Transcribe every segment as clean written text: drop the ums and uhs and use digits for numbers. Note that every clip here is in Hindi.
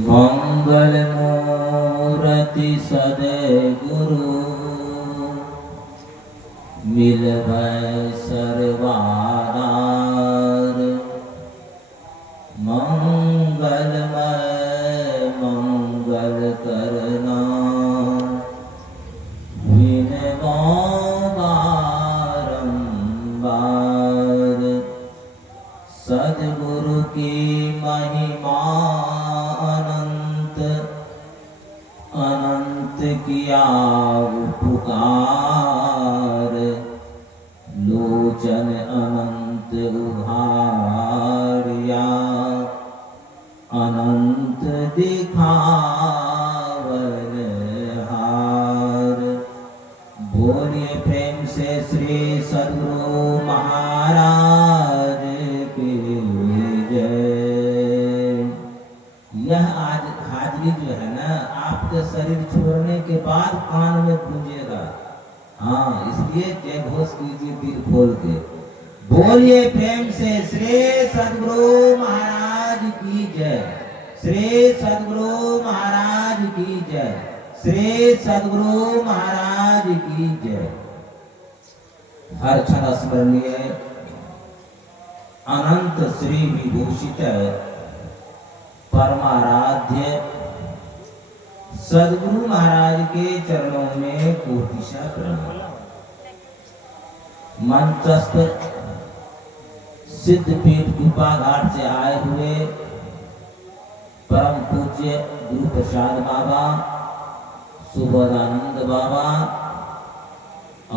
मंगल मूर्ति सद्गुरु मिलबै सर्वाधार। मंगलमय मंगल करना विनमो बारंबार। सद्गुरु की महिमा अनंत अनंत किया उपकार। लोचन अनंत उधारिया अनंत दिखावन हार। बोलिए प्रेम से श्री सद्गुरु महाराज की जय। यह आज हाजरी जो है ना, आपके शरीर छोड़ने के बाद कान में गूंजेगा। हाँ, इसलिए जय घोष कीजिए दिल खोल के। बोलिए प्रेम से श्री सद्गुरु महाराज की जय। श्री सद्गुरु महाराज की जय। श्री सद्गुरु महाराज की जय। हर क्षण स्मरणीय अनंत श्री विभूषित परमाराध्य सद्गुरु महाराज के चरणों में कोटिशा प्रणाम। मंचस्थ सिद्धपीठ कृपा घाट से आए हुए परम पूज्य गुरु प्रसाद बाबा, सुबोधानंद बाबा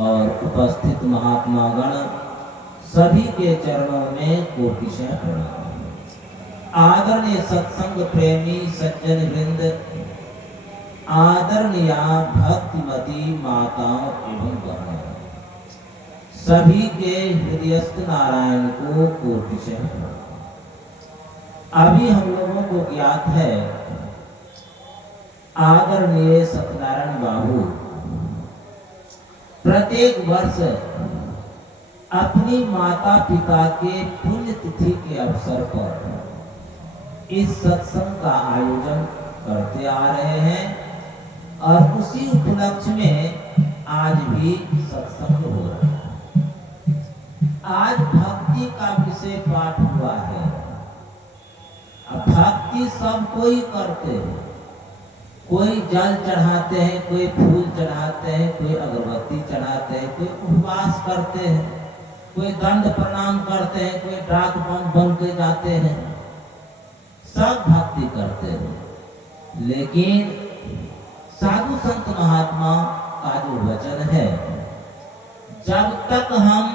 और उपस्थित महात्मा गण सभी के चरणों में कोटिशा प्रणाम। आदरणीय सत्संग प्रेमी सज्जन वृंद, आदरणीय भक्तिमती माताओं एवं बहनों, सभी के हृदयस्थ नारायण को कोटिशः प्रणाम। अभी हम लोगों को ज्ञात है आदरणीय सत्यनारायण बाबू प्रत्येक वर्ष अपनी माता पिता के पुण्यतिथि के अवसर पर इस सत्संग का आयोजन करते आ रहे हैं और उसी उपलक्ष्य में आज भी सत्संग हो रहा है। आज भक्ति का विषय पाठ हुआ है। अब भक्ति सब कोई करते हैं, कोई जल चढ़ाते हैं, कोई फूल चढ़ाते हैं, कोई अगरबत्ती चढ़ाते हैं, कोई उपवास करते हैं, कोई दंड प्रणाम करते हैं, कोई डाक बन के जाते हैं, सब भक्ति करते हैं। लेकिन साधु संत महात्मा का जो वचन है, जब तक हम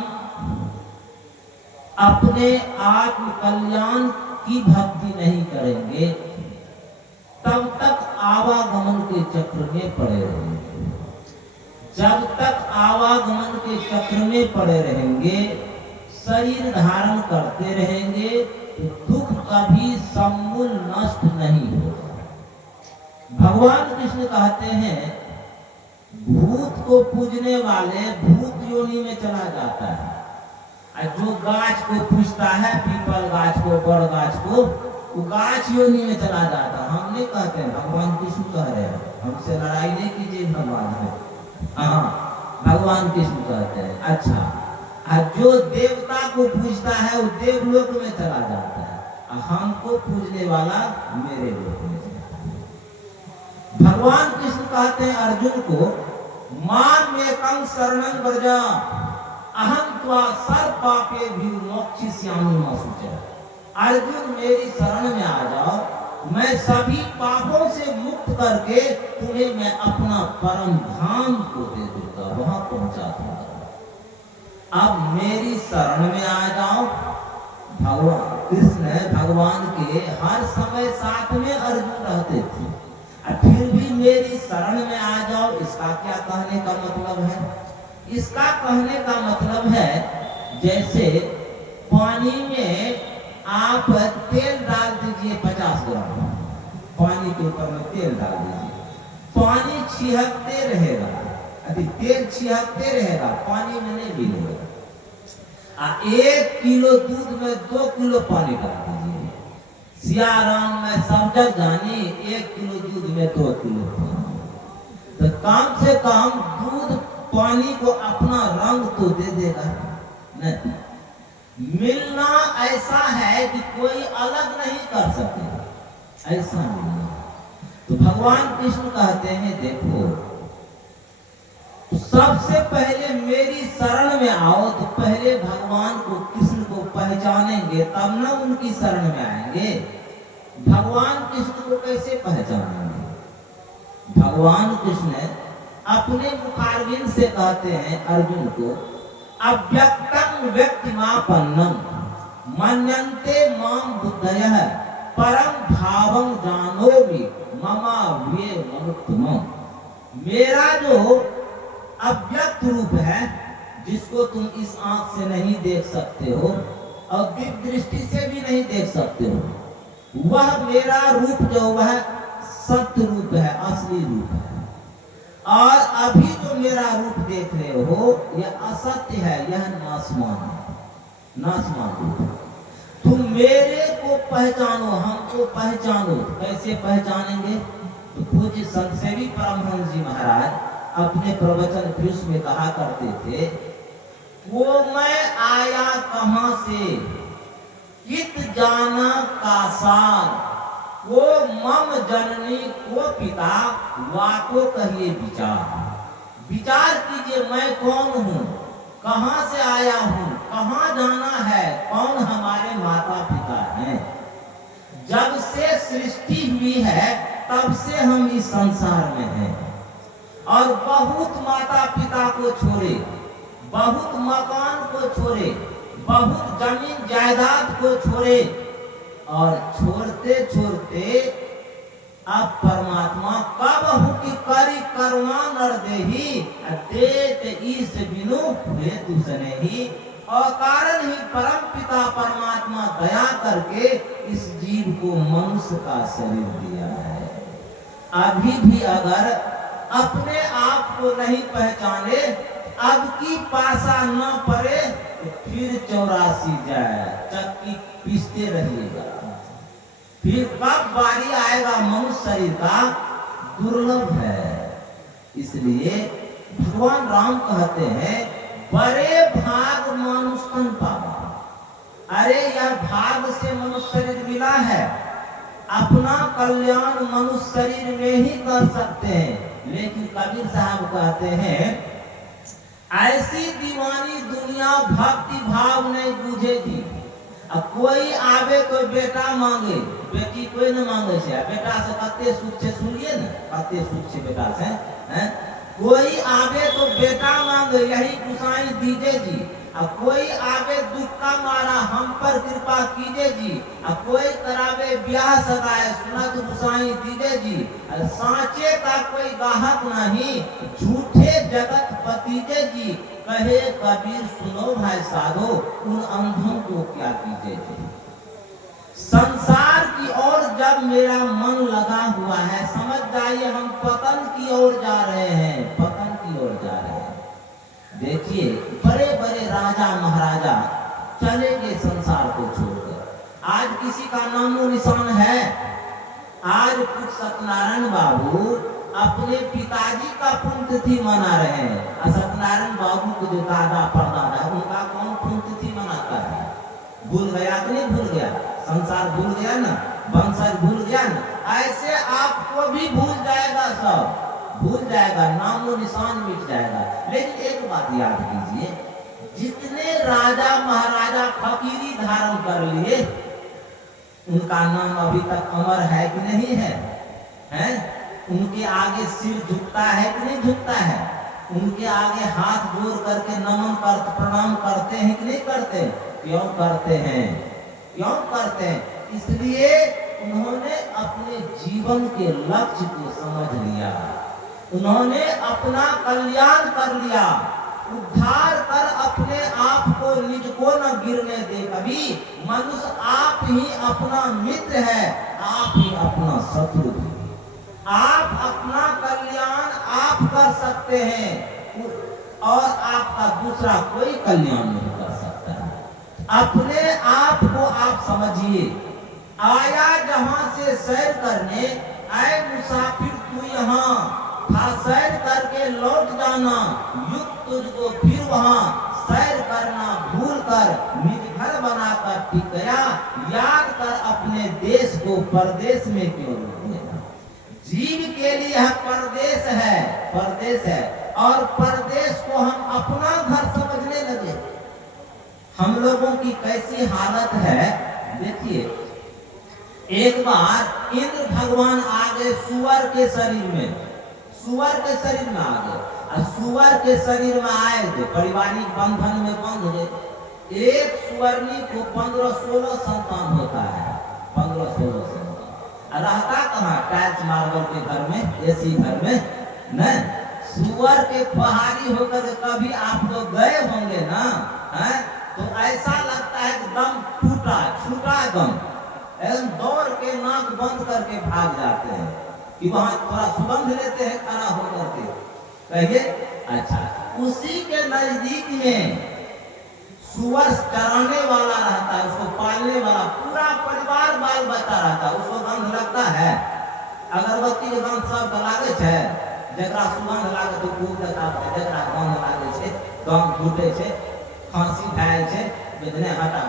अपने आत्म कल्याण की भक्ति नहीं करेंगे तब तक आवागमन के चक्र में पड़े रहेंगे। जब तक आवागमन के चक्र में पड़े रहेंगे, शरीर धारण करते रहेंगे, दुख कभी समूल नष्ट नहीं होगा। भगवान कृष्ण कहते हैं भूत को पूजने वाले भूत योनि में चला जाता है, और जो गाछ को पूजता है, पीपल गाछ को, बड़ गाछ को, वो गाछ योनि में चला जाता है। हम नहीं कहते हैं, भगवान कृष्ण कह रहे हैं, हमसे लड़ाई नहीं कीजिए, भगवान है। हाँ, भगवान कृष्ण कहते हैं। अच्छा, और जो देवता को पूजता है वो देवलोक में चला जाता है, और हमको पूजने वाला मेरे लोक में चला जाता है। भगवान कृष्ण कहते हैं अर्जुन को, मां में कं शरणं व्रज अहं त्वा सर्व पापे भी मोक्षयिष्यामि मा शुचः। अर्जुन मेरी शरण में आ जाओ, मैं सभी पापों से मुक्त करके तुम्हें मैं अपना परम धाम को दे दूंगा, वहां पहुंचा दूंगा। अब मेरी शरण में आ जाओ। भगवान कृष्ण भगवान के हर समय साथ में अर्जुन रहते थे, और फिर भी मेरी शरण में आ जाओ, इसका क्या कहने का मतलब है? इसका कहने का मतलब है जैसे पानी में आप तेल डाल दीजिए 50 ग्राम, पानी के ऊपर में तेल डाल दीजिए, पानी छिहकते रहेगा, तेल छिहकते रहेगा, पानी में नहीं मिलेगा। 1 किलो दूध में 2 किलो पानी डाल दीजिए, सिया राम में सब जग जानी, 1 किलो दूध में 2 किलो। तो कम से कम दूध पानी को अपना रंग तो दे देगा नहीं। मिलना ऐसा है कि कोई अलग नहीं कर सके, ऐसा मिलना। तो भगवान कृष्ण कहते हैं देखो, सबसे पहले मेरी शरण में आओ तो पहले भगवान को कृष्ण को पहचानेंगे तब ना उनकी शरण में आएंगे। भगवान कृष्ण को कैसे पहचानेंगे? भगवान कृष्ण अपने मुखारविंद से कहते हैं अर्जुन को, अव्यक्तं व्यक्तिमापन्नम मन्यन्ते माम बुद्धयः परम भावं जानोमि ममाव्ये मनुत्तमम्। मेरा जो अव्यक्त रूप है, जिसको तुम इस आंख से नहीं देख सकते हो और दिव्य दृष्टि से भी नहीं देख सकते हो, वह मेरा रूप जो वह सत्य रूप है, असली रूप है। और अभी जो मेरा रूप देख रहे हो यह असत्य है, यह नाशवान है, नाशवान रूप है। तुम मेरे को पहचानो, हमको पहचानो। कैसे पहचानेंगे? तो पूज्य संत सेवी परमहंस जी महाराज अपने प्रवचन पृष्ठ में कहा करते थे, वो मैं आया कहां से, कित जाना कासार, वो मम जननी को पिता, वाको कहिए विचार। विचार कीजिए मैं कौन हूँ, कहाँ से आया हूँ, कहाँ जाना है, कौन हमारे माता पिता हैं। जब से सृष्टि हुई है तब से हम इस संसार में हैं और बहुत माता पिता को छोड़े, बहुत मकान को छोड़े, बहुत जमीन जायदाद को छोड़े और छोड़ते छोड़ते अब परमात्मा कब हुकी करी करुणा नर देही, देत ईस बिनु हेतु सनेही। और कारण ही परम पिता परमात्मा दया करके इस जीव को मनुष्य का शरीर दिया है। अभी भी अगर अपने आप को नहीं पहचाने, अब की पासा न पड़े तो फिर 84 जाए, चक्की पीसते रहिएगा। फिर कब बारी आएगा मनुष्य शरीर का, दुर्लभ है। इसलिए भगवान राम कहते हैं, बड़े भाग मनुष्य पावा। अरे यह भाग से मनुष्य शरीर मिला है, अपना कल्याण मनुष्य शरीर में ही कर सकते हैं। लेकिन कबीर साहब कहते हैं, ऐसी दीवानी दुनिया भक्ति भाव नहीं बुझेगी। अब कोई आवे कोई बेटा मांगे, बेटी कोई न मांगे से, बेटा से कते सुख से सुनिए न, कते सुख से बेटा से हैं। कोई आवे तो बेटा मांगे, यही गुसाई दीजिए जी। अब कोई आवे दुख का मारा, हम पर कृपा कीजिए जी। अब कोई करावे ब्याह सगाए, सुना तो गुसाई दीजिए जी। सांचे का कोई गाहक नहीं, झूठे जगत पतीजे जी। कहे कबीर सुनो भाई साधो, उन अंधों को क्या कीजिए जी। संसार की ओर जब मेरा मन लगा हुआ है, समझ जाइए हम पतन की ओर जा रहे हैं, पतन की ओर जा रहे हैं। देखिए बड़े बड़े राजा महाराजा चले गए संसार को छोड़कर। आज किसी का नामो निशान है? आज कुछ सत्यनारायण बाबू अपने पिताजी का पुण्यतिथि मना रहे हैं। सत्यनारायण बाबू को जो दादा परदादा है, उनका कौन पुण्यतिथि मनाता है? भूल गया कि नहीं भूल गया? संसार भूल गया ना, वंशज भूल गया ना। ऐसे आपको भी भूल जाएगा, सब भूल जाएगा, नामो निशान मिट जाएगा। लेकिन एक बात याद कीजिए, जितने राजा महाराजा फकीरी धारण कर लिए, उनका नाम अभी तक अमर है कि नहीं है? हैं? उनके आगे सिर झुकता है कि नहीं झुकता है? उनके आगे हाथ जोड़ करके नमन करते, प्रणाम करते हैं कि नहीं करते? क्यों करते हैं? क्यों करते हैं? इसलिए उन्होंने अपने जीवन के लक्ष्य को समझ लिया, उन्होंने अपना कल्याण कर लिया, उद्धार कर अपने आप को निज को न गिरने दे कभी। मनुष्य आप ही अपना मित्र है, आप ही अपना शत्रु है। आप अपना कल्याण आप कर सकते हैं और आपका दूसरा कोई कल्याण नहीं कर सकता है। अपने आप को आप समझिए, आया जहां से सैर करने, आए मुसाफिर तू यहाँ, था सैर करके लौट जाना, युग तुझको फिर वहां सैर करना भूल कर निज घर बनाकर टिक गया, याद कर अपने देश को परदेश में क्यों रोक देना। जीव के लिए यह परदेश है, परदेश है, और परदेश को हम अपना घर समझने लगे। हम लोगों की कैसी हालत है देखिए, एक बार इंद्र भगवान आ गए सुअर के शरीर में, सुअर के शरीर में आ गए, और सुअर के शरीर में आए तो पारिवारिक बंधन में बंध गए। एक सुअरनी को 15-16 संतान होता है, 15-16 संतान। रहता कहाँ? टाइल्स मार्बल के घर में, एसी घर में नहीं। सुअर के पहाड़ी होकर कभी आप लोग गए होंगे ना, है तो ऐसा लगता है कि दम टूटा छूटा दम, एकदम दौड़ के नाक बंद करके भाग जाते हैं कि वहां थोड़ा सुगंध लेते हैं खड़ा होकर के। कहिए अच्छा, उसी के नजदीक में सुअर चराने वाला रहता है, उसको पालने वाला पूरा परिवार बाल बच्चा रहता है, उसको गंध लगता है। अगरबत्ती के गंध सब लागे है, जरा सुगंध लागे तो खूब देता है, जरा गंध लागे छे दम घूटे छे, खांसी खाए छे, बेदने हटा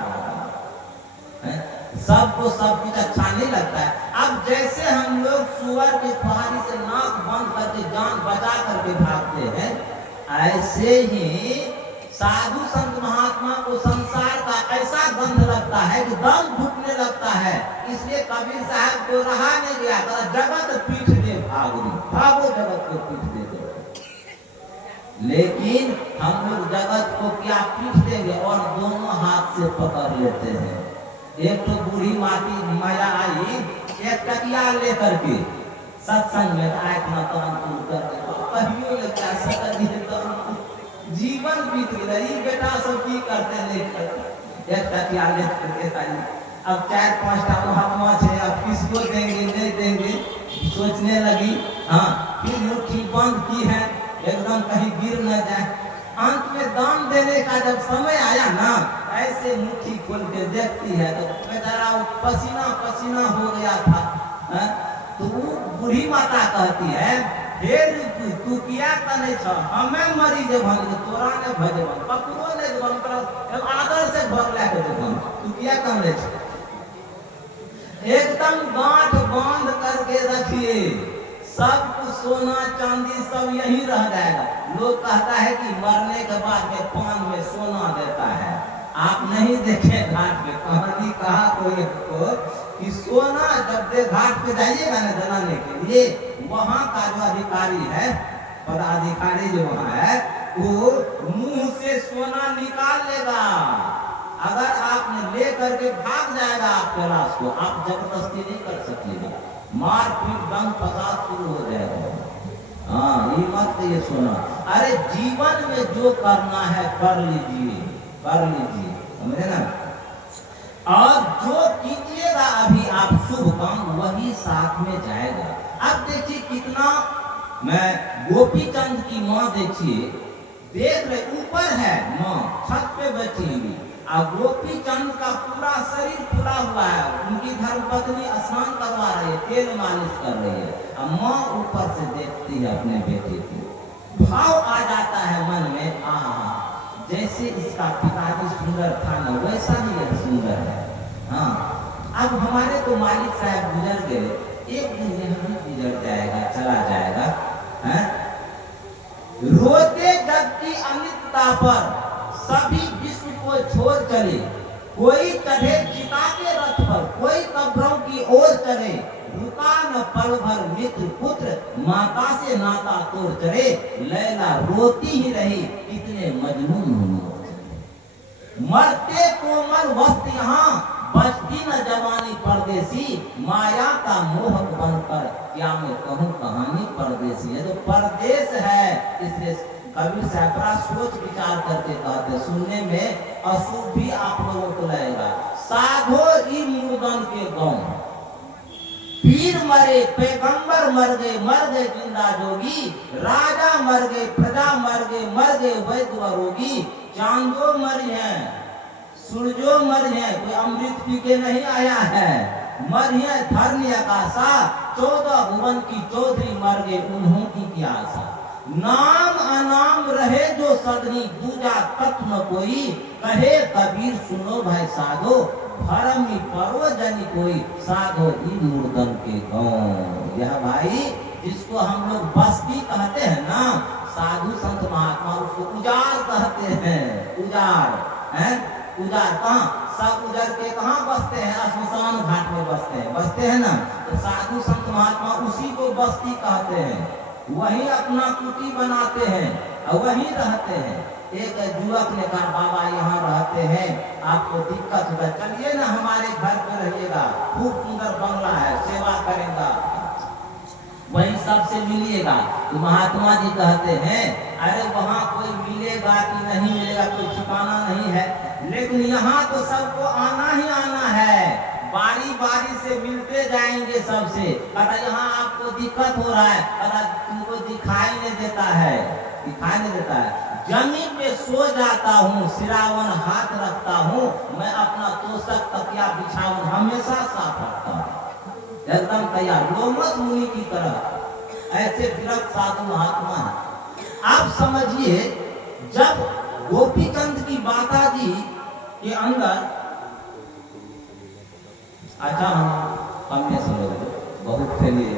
है, सबको सब कुछ अच्छा नहीं लगता है। अब जैसे हम लोग सुअर के पहाड़ी से नाक बंद करके जान बचा करके भागते हैं, ऐसे ही साधु संत महात्मा को संसार का ऐसा गंध लगता है कि दम घुटने लगता है। इसलिए कबीर साहब को रहा नहीं गया, जगत पीठ दे भागो, भागो जगत को पीठ दे दो। लेकिन हम लोग जगत को क्या पीठ देंगे, और दोनों हाथ से पकड़ लेते हैं। एक तो बूढ़ी माटी माया आई, एक टकिया लेकर के सत्संग में आए ना तो अंकुर कर कहियो ले क्या सकर दिए तो जीवन बीत गई। बेटा सब की करते लेकर एक टकिया लेकर के आई, अब 4-5 महात्मा छे, अब किसको देंगे नहीं देंगे सोचने लगी। हाँ, फिर मुट्ठी बंद की है एकदम कहीं गिर न जाए। अंत में दान देने का जब समय आया ना, ऐसे मुट्ठी खोल के देखती है तो बेचारा वो पसीना पसीना हो गया था। तो वो बूढ़ी माता कहती है, हे तू किया करे छ, हमें मरी जेबन तोरा ने भजबन ककरो ने जेबन कर आदर से घर लेके जेबन, तू किया करे छ। एकदम गांठ बांध करके रखिए, सब कुछ सोना चांदी सब यही रह जाएगा। लोग कहता है कि मरने के बाद में पान में सोना देता है, आप नहीं देखे घाट पे कहानी कहा कोई को कि सोना जब दे घाट पे जाइएगा ना जलाने के लिए, वहां का जो अधिकारी है, पदाधिकारी जो वहां है, वो मुंह से सोना निकाल लेगा। अगर आपने ले करके भाग जाएगा आपके लाश को, आप जबरदस्ती नहीं कर सकेगा, मार पीट दंग फसाद शुरू हो जाएगा। हाँ, ये मत ये सोना। अरे जीवन में जो करना है कर लीजिए, कर लीजिए, समझे ना। और जो कीजिएगा अभी आप शुभ काम, वही साथ में जाएगा। अब देखिए कितना, मैं गोपी चंद की माँ देखिए, देख रहे ऊपर है माँ छत पे बैठी हुई, और गोपी चंद का पूरा शरीर फुला हुआ है, उनकी धर्मपत्नी स्नान करवा रही है, तेल मालिश कर रही है, और माँ ऊपर से देखती है अपने बेटे को। भाव आ जाता है मन में, जैसे इसका पिताजी सुंदर था ना, वैसा ही यह सुंदर है। हाँ, अब हमारे तो मालिक साहब गुजर गए, एक दिन यह भी गुजर जाएगा, चला जाएगा। है? रोते जग की अनित्यता पर सभी विश्व को छोड़ चले, कोई चढ़े चिता के रथ पर, कोई कब्रों की ओर चले, रुका न पल भर मित्र पुत्र, माता से नाता तोड़ चले, लैला रोती ही रही कितने मजनून मरते कोमल वस्त यहाँ, बचती न जवानी परदेसी, माया का मोहक बनकर क्या मैं कहूँ कहानी परदेसी है। तो परदेश है, इसलिए कबीर साहब बड़ा सोच विचार करके कहते, सुनने में अशुभ भी आप लोगों को लगेगा। साधो ई मुर्दन के गम, पीर मरे पैगंबर मर गए जिंदा जोगी, राजा मर गए प्रजा मर गए वैद्य व रोगी, चांदो मर हैं सूरजो मर हैं, कोई अमृत पी के नहीं आया है, मरिया धरनी आकाशा, 14 भुवन की चौधरी मर गए उन्हों की क्या आशा। नाम अनाम रहे जो सदनी, दूजा तत्व न कोई, कहे कबीर सुनो भाई साधो, भरमी परो जन कोई, साधो ई मूर्धन के गाँव। यह भाई जिसको हम लोग बस्ती कहते हैं ना, साधु संत महात्मा उसको उजार कहते हैं। उजार है, उजार कहाँ सब उजर के कहाँ बसते हैं, श्मशान घाट में बसते हैं ना। तो साधु संत महात्मा उसी को बस्ती कहते हैं, वही अपना कुटी बनाते हैं और वही रहते हैं। एक युवक ने कहा बाबा यहाँ रहते हैं, आपको दिक्कत होगा, चलिए ना हमारे घर पे रहिएगा, खूब सुंदर बंगला है, सेवा करेगा, वही सबसे मिलिएगा। तो महात्मा जी कहते हैं अरे वहाँ कोई मिलेगा कि नहीं मिलेगा कोई ठिकाना नहीं है, लेकिन यहाँ तो सबको आना ही आना है, बारी बारी से मिलते जाएंगे सबसे। कहता यहाँ आपको दिक्कत हो रहा है, कहता तुमको दिखाई नहीं देता है, दिखाई नहीं देता है। जमीन पे सो जाता हूँ, सिरावन हाथ रखता हूँ, मैं अपना तोशक तकिया बिछाऊं हमेशा साफ रखता हूँ, एकदम तैयार, लोमस मुनि की तरह। ऐसे विरक्त साधु महात्मा है। आप समझिए जब गोपीचंद की माता जी के अंदर, अच्छा हम में समझ बहुत फैलिए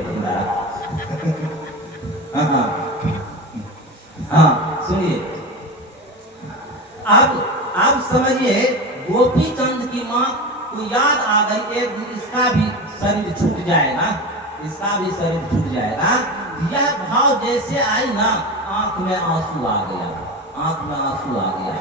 हाँ सुनिए, अब समझिए गोपीचंद की माँ को याद आ गई एक दिन इसका भी शरीर छूट जाएगा, इसका भी शरीर छूट जाएगा। यह भाव जैसे आई ना, आंख में आंसू आ गया, आंख में आंसू आ गया।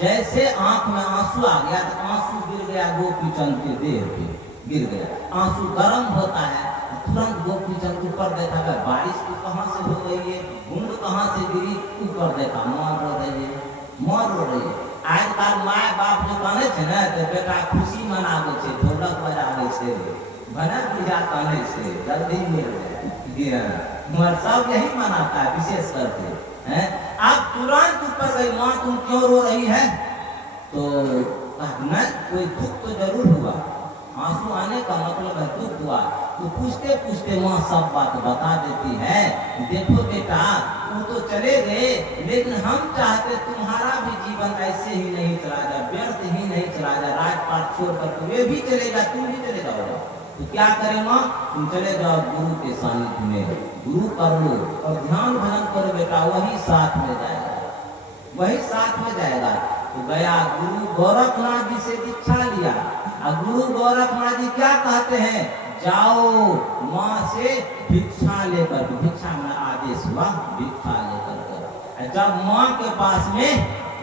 जैसे आंख में आंसू आ गया तो आंसू गिर गया गोपीचंद के देह पे, गिर गया। आंसू गर्म होता है, तुरंत गोपीचंद ऊपर देखा गया, बारिश तो कहाँ से हो रही है, बूंद कहाँ से गिरी, ऊपर देखा माँ रो रही है, माँ रो रही है। आजकल माय बाप जो कहने छे ना तो बेटा खुशी मनावे छे, ढोलक बजावे छे, भजन पूजा कहने छे, जल्दी मिल गया, मगर सब यही मनाता है विशेष करके हैं। आप तुरंत ऊपर गई, माँ तुम क्यों रो रही है, तो नहीं कोई दुख तो जरूर हुआ, आंसू आने का मतलब है दुख हुआ। तो पूछते पूछते माँ सब बात बता देती है, देखो बेटा वो तो चले गए, लेकिन हम चाहते तुम्हारा भी जीवन ऐसे ही नहीं चला जाए, व्यर्थ ही नहीं चला जाए, राजपाट छोड़कर तो वे भी चले जाए, तुम भी चले जाओ। तो क्या करे माँ, तुम चले जाओ गुरु के सानिध्य में, गुरु कर लो और ध्यान भजन करो बेटा, वही साथ में जाएगा, वही साथ में जाएगा। तो गया गुरु गोरखनाथ जी से दीक्षा लिया, और गुरु गोरखनाथ जी क्या कहते हैं, जाओ माँ से भिक्षा लेकर, भिक्षा में आदेश हुआ, भिक्षा लेकर कर। जब माँ के पास में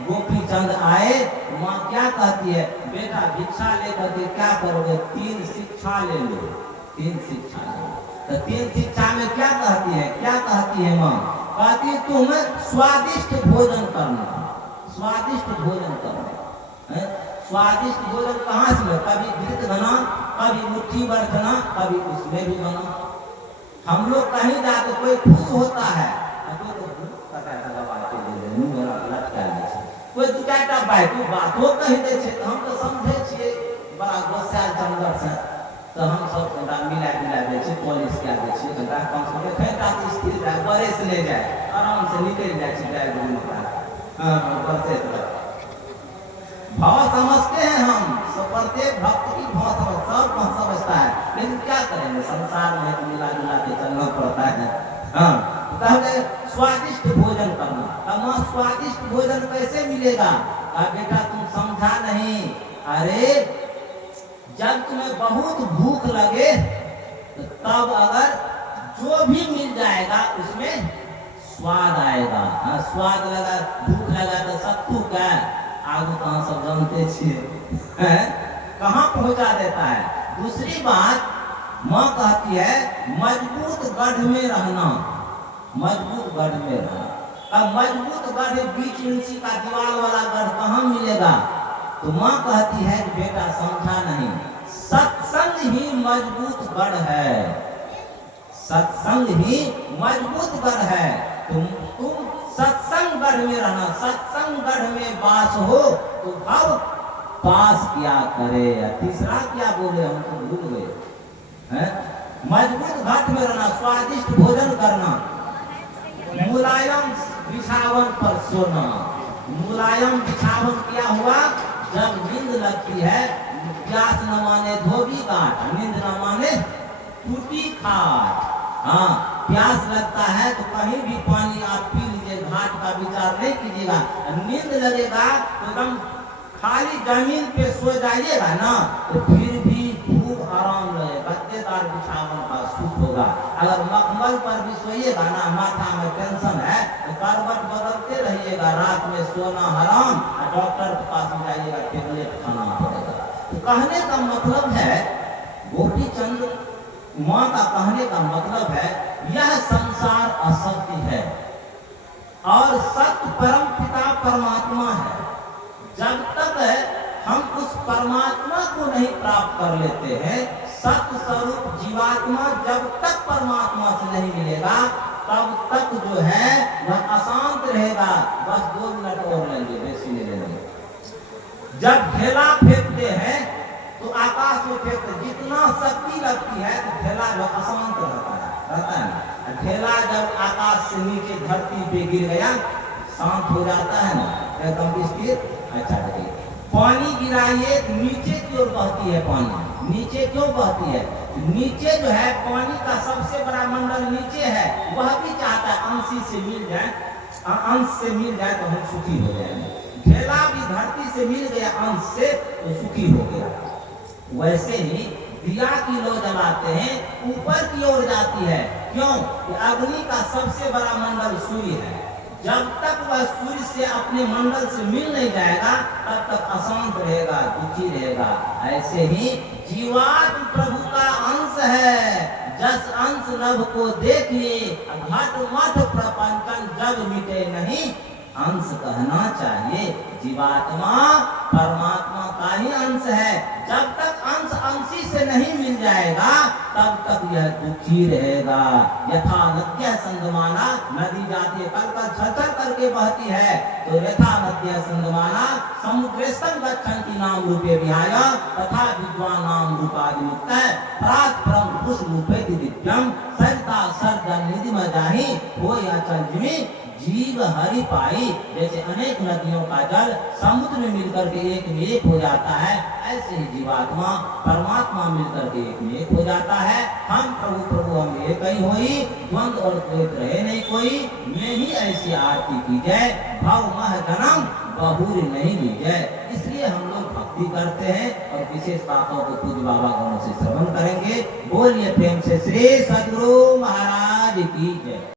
गोपीचंद आए, माँ क्या कहती है, बेटा भिक्षा लेकर के क्या करोगे, 3 शिक्षा ले लो, 3 शिक्षा ले लो। तो 3 शिक्षा में क्या कहती है, क्या कहती है माँ, कहती है तुम्हें स्वादिष्ट भोजन करना, स्वादिष्ट भोजन करना है। स्वादिष्ट भोजन कहाँ से, कभी घृत बना, कभी मुट्ठी भर बना, कभी उसमें भी बना। हम लोग कहीं जाते कोई खुश होता है, कोई दू चारटा बात बातो कही दे छे, हम तो समझे छिए बड़ा गोसाल जंगल से, तो हम सब मिला दे छे, पुलिस क्या दे छे, तो कम से कम खैता स्थिर रहे, बड़े से ले जाए, आराम से निकल जाए छे ड्राइवर में। हाँ बसे भाव समझते हैं हम, प्रत्येक भक्त की भाव सब समझता है, लेकिन क्या करेंगे, संसार में तो मिला जुला के चलना पड़ता है। हाँ कहते स्वादिष्ट भोजन करना, अब माँ स्वादिष्ट भोजन कैसे मिलेगा, बेटा तुम समझा नहीं, अरे जब तुम्हें बहुत भूख लगे तो तब अगर जो भी मिल जाएगा उसमें स्वाद आएगा। हाँ स्वाद लगा, भूख लगा तो सत्तू का आगू कहाँ सब जानते छिए, कहाँ पहुंचा देता है। दूसरी बात माँ कहती है मजबूत गढ़ में रहना, मजबूत गढ़ में रहना। अब मजबूत गढ़ बीच इंची का दीवार वाला गढ़ कहाँ मिलेगा, तो माँ कहती है कि बेटा समझा नहीं, सत्संग ही मजबूत गढ़ है, सत्संग ही मजबूत गढ़ है। तुम सत्संग गढ़ में रहना, सत्संग गढ़ में वास हो तो अब पास क्या करे। तीसरा क्या बोले हम तो भूल गए, है? मजबूत घाट में रहना, स्वादिष्ट भोजन करना, मुलायम बिछावन पर सोना। मुलायम बिछावन क्या हुआ? जब नींद लगती है, प्यास न माने धोबी घाट, नींद न माने टूटी खाट। हाँ, प्यास लगता है तो कहीं भी पानी आप पी लीजिए, घाट का विचार नहीं कीजिएगा। नींद लगेगा तो एकदम खाली जमीन पे सो जाइएगा ना, तो फिर भी खूब आराम लगेगा, गद्देदार बिछावन का सुख होगा। अगर मखमल पर भी सोइएगा ना, माथा में टेंशन है तो करवट बदलते रहिएगा, रात में सोना हराम, डॉक्टर के पास में जाइएगा, टेबलेट खाना पड़ेगा। तो कहने का मतलब है, गोपी चंद माँ का कहने का मतलब है, यह संसार असत्य है और सत्य परम पिता परमात्मा है। जब तक हम उस परमात्मा को नहीं प्राप्त कर लेते हैं, सत्य स्वरूप जीवात्मा जब तक परमात्मा से नहीं मिलेगा, तब तक जो है वह अशांत रहेगा। बस 2 मिनट और लेंगे, बेसी नहीं लेंगे। जब ढेला फेंकते हैं तो आकाश में फेंकते, जितना शक्ति लगती है तो ढेला जो अशांत रहता है। ढेला जब आकाश से नीचे धरती पे गिर गया, शांत हो जाता है ना, एकदम स्थिर। अच्छा देखिए, पानी गिराइए, नीचे क्यों बहती है पानी? नीचे क्यों बहती है? नीचे जो है पानी का सबसे बड़ा मंडल नीचे है, वह भी चाहता है अंशी से मिल जाए, अंश से मिल जाए तो हम सुखी हो जाएंगे। ढेला भी धरती से मिल गया अंश से तो सुखी हो गया। वैसे ही दिया की लो जलाते हैं, ऊपर की ओर जाती है। क्यों? अग्नि का सबसे बड़ा मंडल सूर्य है। जब तक वह सूर्य से अपने मंडल से मिल नहीं जाएगा, तब तक अशांत रहेगा, दुखी रहेगा। ऐसे ही जीवात्म प्रभु का अंश है। जस अंश नभ को देखिए, घट मठ प्रपंचन जब मिटे नहीं, अंश कहना चाहिए। जीवात्मा परमात्मा का ही अंश है। जब तक अंश अंशी से नहीं मिल जाएगा, तब तक यह दुखी रहेगा। यथा नद्य संगमाना, नदी जाती है, कल कल छल करके बहती है, तो यथा नद्य संगमाना समुद्रेस्तम गच्छन्ति नाम रूपे विहाय, तथा विद्वान नाम रूपादि मुक्त प्रात परम पुरुष रूपे दिव्यम सरिता सर्जन निधि में जाहि हो या चल जिमी जीव हरि पाई। जैसे अनेक नदियों का जल समुद्र में मिलकर के एक में एक हो जाता है, ऐसे ही जीवात्मा परमात्मा मिलकर के एक में एक हो जाता है। हम प्रभु प्रभु हम एक ही होई, द्वंद और द्वैत रहे नहीं कोई। मैं ही ऐसी आरती की जाए, भाव मह जन्म बहुर नहीं ली जाए। इसलिए हम लोग भक्ति करते हैं और विशेष बातों को पूज्य बाबा गणों से श्रवण करेंगे। बोलिए प्रेम से श्री सद्गुरु महाराज की जय।